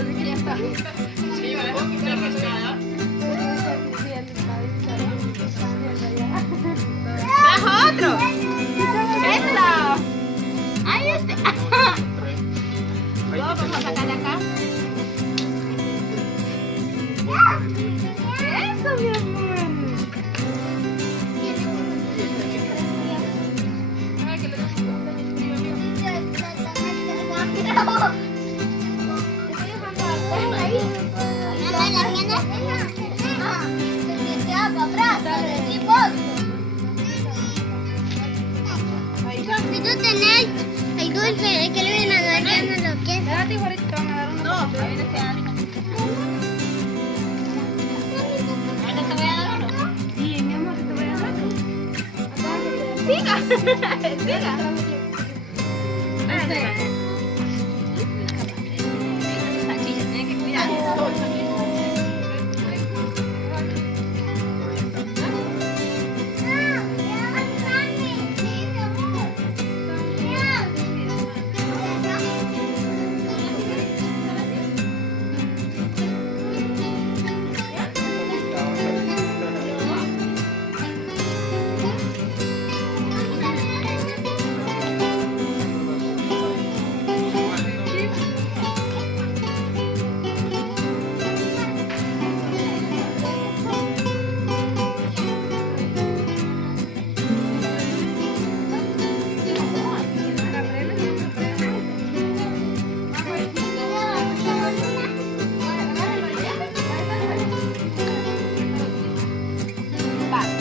así que ya está. Sí, vale, mucha rascada. ¡Trajo otro! ¡Eso! ¡Ay, este! Vamos a sacarle acá. ¡Eso, mi amor! Si tú tenés el dulce, el que le viene a dar, ya no lo quieres. Espérate, igualito, te van a dar uno. No, ahí no se da. Ahora te voy a dar uno. Sí, mi amor, te voy a dar uno. Siga. Siga. Salchicha, tienes que cuidar.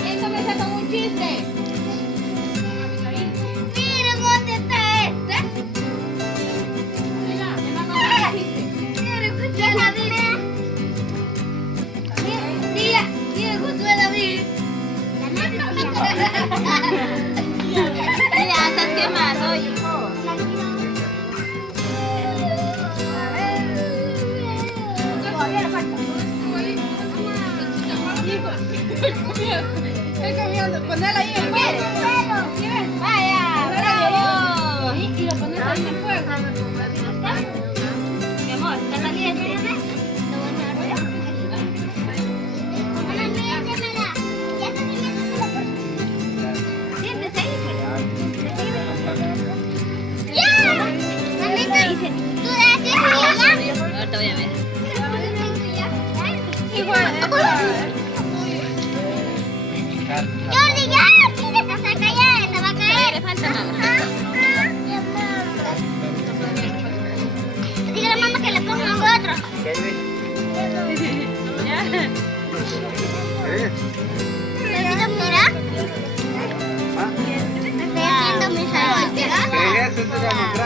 ¿Quién comienza con un chiste? Mira, ¿dónde está este? Mira, ¿quién va con un chiste? Mira, escucha a David. Mira, escucha a David. Mira, estás quemando, hijo. Estoy comiendo, ponela ahí en el fuego. Vaya, bravo. Y lo pones ahí en el fuego. Mi amor, ¿está caliente? Siéntese ahí, pues. Ahorita voy a ver. Jordi, ya, tienes que sacar ya, se va a caer. Le falta nada. Dile a la mamá que le ponga otro. Ya. Mira. Me estoy haciendo mi salón. ¿Qué es eso?